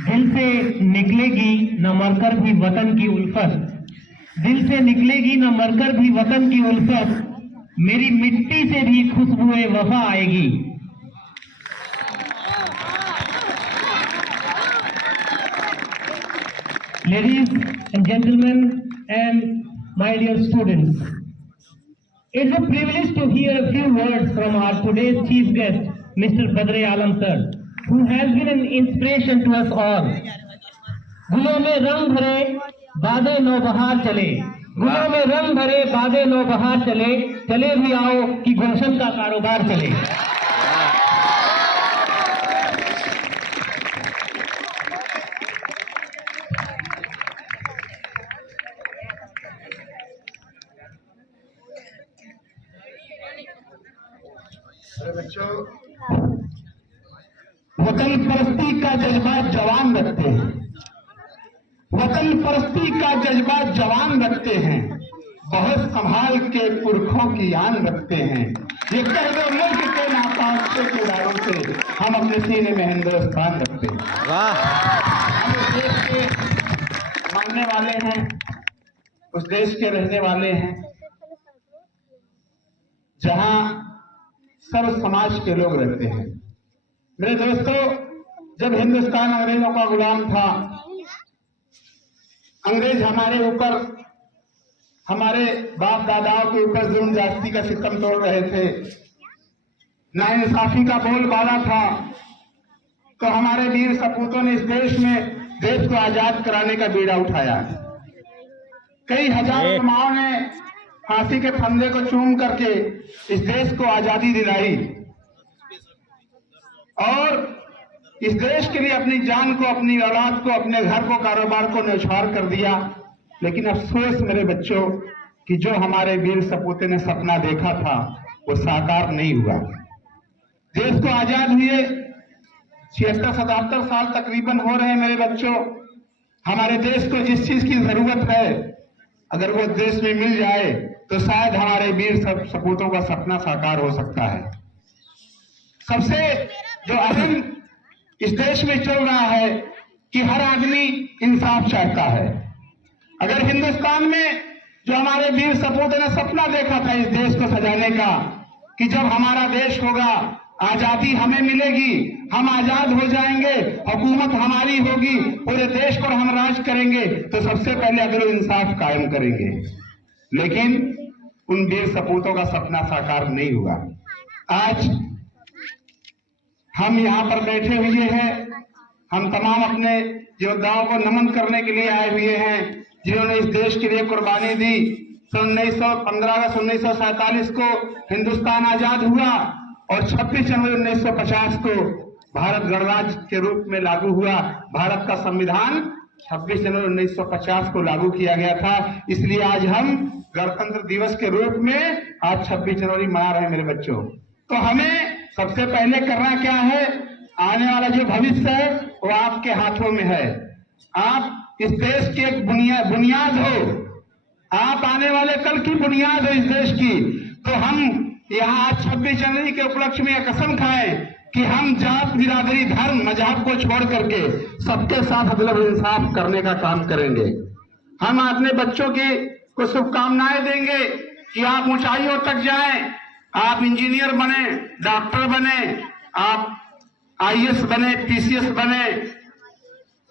दिल से निकलेगी न मरकर भी वतन की उल्फत, दिल से निकलेगी न मरकर भी वतन की उल्फत, मेरी मिट्टी से भी खुशबुए वफा आएगी। Ladies and gentlemen and my dear students, it's a privilege to hear a few words from our today's chief guest, Mr. Badre Alam sir, who has been an inspiration to us all. गुलों में रंग भरे बादे नौबहार चले, गुलों में रंग भरे बादे नौबहार चले, चले भी आओ कि गुलशन का कारोबार चले। बच्चों, वतन परस्ती का जज्बा जवान रखते हैं, वतन परस्ती का जज्बा जवान रखते हैं, बहुत संभाल के पुरखों की आन रखते हैं। ये कह दो मुल्क के नापाक के किनारों से हम अपने सीने में हिंदुस्तान रखते हैं। हम उस देश के मानने वाले हैं, उस देश के रहने वाले हैं जहां सर्व समाज के लोग रहते हैं। मेरे दोस्तों, जब हिंदुस्तान अंग्रेजों का गुलाम था, अंग्रेज हमारे ऊपर, हमारे बाप दादाओं के ऊपर जुल्म जाति का सितम तोड़ रहे थे, नाइंसाफी का बोलबाला था, तो हमारे वीर सपूतों ने इस देश में देश को आजाद कराने का बीड़ा उठाया। कई हजार माओं ने फांसी के फंदे को चूम करके इस देश को आजादी दिलाई और इस देश के लिए अपनी जान को, अपनी औलाद को, अपने घर को, कारोबार को न्यौछावर कर दिया। लेकिन अफसोस मेरे बच्चों कि जो हमारे वीर सपूते ने सपना देखा था वो साकार नहीं हुआ। देश को आजाद हुए 76-77 साल तकरीबन हो रहे हैं मेरे बच्चों। हमारे देश को जिस चीज की जरूरत है अगर वो देश में मिल जाए तो शायद हमारे वीर सपूतों का सपना साकार हो सकता है। सबसे जो अहम इस देश में चल रहा है कि हर आदमी इंसाफ चाहता है। अगर हिंदुस्तान में जो हमारे वीर सपूतों ने सपना देखा था इस देश को सजाने का कि जब हमारा देश होगा, आजादी हमें मिलेगी, हम आजाद हो जाएंगे, हुकूमत हमारी होगी, पूरे देश पर हम राज करेंगे, तो सबसे पहले अगर इंसाफ कायम करेंगे। लेकिन उन वीर सपूतों का सपना साकार नहीं हुआ। आज हम यहाँ पर बैठे हुए हैं, हम तमाम अपने योद्धाओं को नमन करने के लिए आए हुए हैं जिन्होंने इस देश के लिए कुर्बानी दी। 15 अगस्त 1947 को हिंदुस्तान आजाद हुआ और 26 जनवरी 1950 को भारत गणराज्य के रूप में लागू हुआ। भारत का संविधान 26 जनवरी 1950 को लागू किया गया था। इसलिए आज हम गणतंत्र दिवस के रूप में आज 26 जनवरी मना रहे हैं मेरे बच्चों। तो हमें सबसे पहले करना क्या है, आने वाला जो भविष्य है वो आपके हाथों में है। आप इस देश की एक बुनियाद हो, आप आने वाले कल की बुनियाद हो इस देश की। तो हम यहाँ आज 26 जनवरी के उपलक्ष्य में कसम खाएं कि हम जात, बिरादरी, धर्म, मजहब को छोड़ करके सबके साथ अदल इंसाफ करने का काम करेंगे। हम अपने बच्चों को शुभकामनाएं देंगे कि आप ऊंचाइयों तक जाएं, आप इंजीनियर बने, डॉक्टर बने, आप आईएएस बने, पीसीएस बने,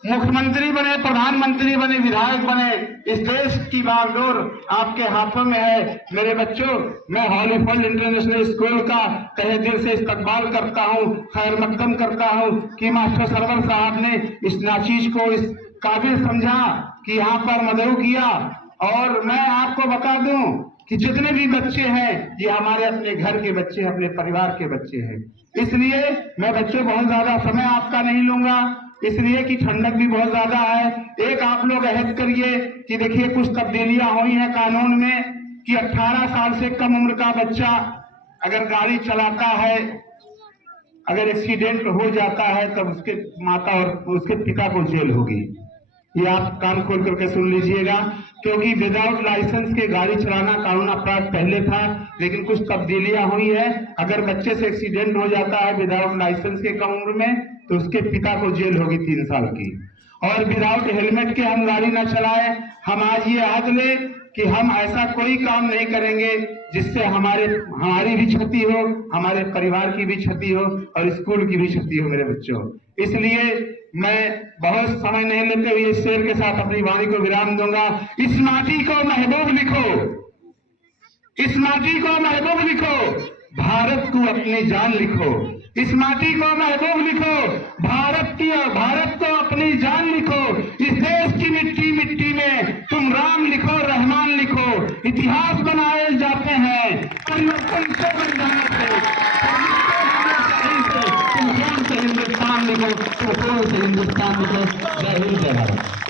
मुख्यमंत्री बने, प्रधानमंत्री बने, विधायक बने। इस देश की बागडोर आपके हाथों में है मेरे बच्चों। मैं हॉलीफोल्ड इंटरनेशनल स्कूल का तहे दिल से इस्तकबाल करता हूं, खैर मकदम करता हूं कि मास्टर सरवर साहब ने इस नाचीज को इस काबिल समझा कि यहाँ पर मदऊ किया। और मैं आपको बता दूं कि जितने भी बच्चे हैं ये हमारे अपने घर के बच्चे, अपने परिवार के बच्चे हैं। इसलिए मैं बच्चों बहुत ज्यादा समय आपका नहीं लूंगा, इसलिए कि ठंडक भी बहुत ज्यादा है। एक आप लोग अहद करिए कि देखिए कुछ तब्दीलियां हुई हैं कानून में कि 18 साल से कम उम्र का बच्चा अगर गाड़ी चलाता है, अगर एक्सीडेंट हो जाता है तब उसके माता और उसके पिता को जेल होगी। ये आप कान खोल करके सुन लीजिएगा, क्योंकि विदाउट लाइसेंस के गाड़ी चलाना कानून अपराध पहले था, लेकिन कुछ तब्दीलियां हुई है। अगर बच्चे से एक्सीडेंट हो जाता है विदाउट लाइसेंस के कम उम्र में, तो उसके पिता को जेल होगी 3 साल की। और विदाउट हेलमेट के हम गाड़ी ना चलाएं। हम आज ये याद लें कि हम ऐसा कोई काम नहीं करेंगे जिससे हमारी भी क्षति हो, हमारे परिवार की भी क्षति हो और स्कूल की भी क्षति हो मेरे बच्चों। इसलिए मैं बहुत समय नहीं लेते हुए इस शेर के साथ अपनी वाणी को विराम दूंगा। इस माटी को महबूब लिखो, इस माटी को महबूब लिखो, भारत को अपनी जान लिखो। इस माटी को महबूब लिखो, भारत को अपनी जान लिखो। इस देश की मिट्टी मिट्टी में तुम राम लिखो, रहमान लिखो। इतिहास बनाए जाते हैं परिवर्तन से बन जाने से। तुम कौन से हिंदुस्तान लिखो, तुम कौन से हिंदुस्तान लिखो। जय हिंद, जय भारत।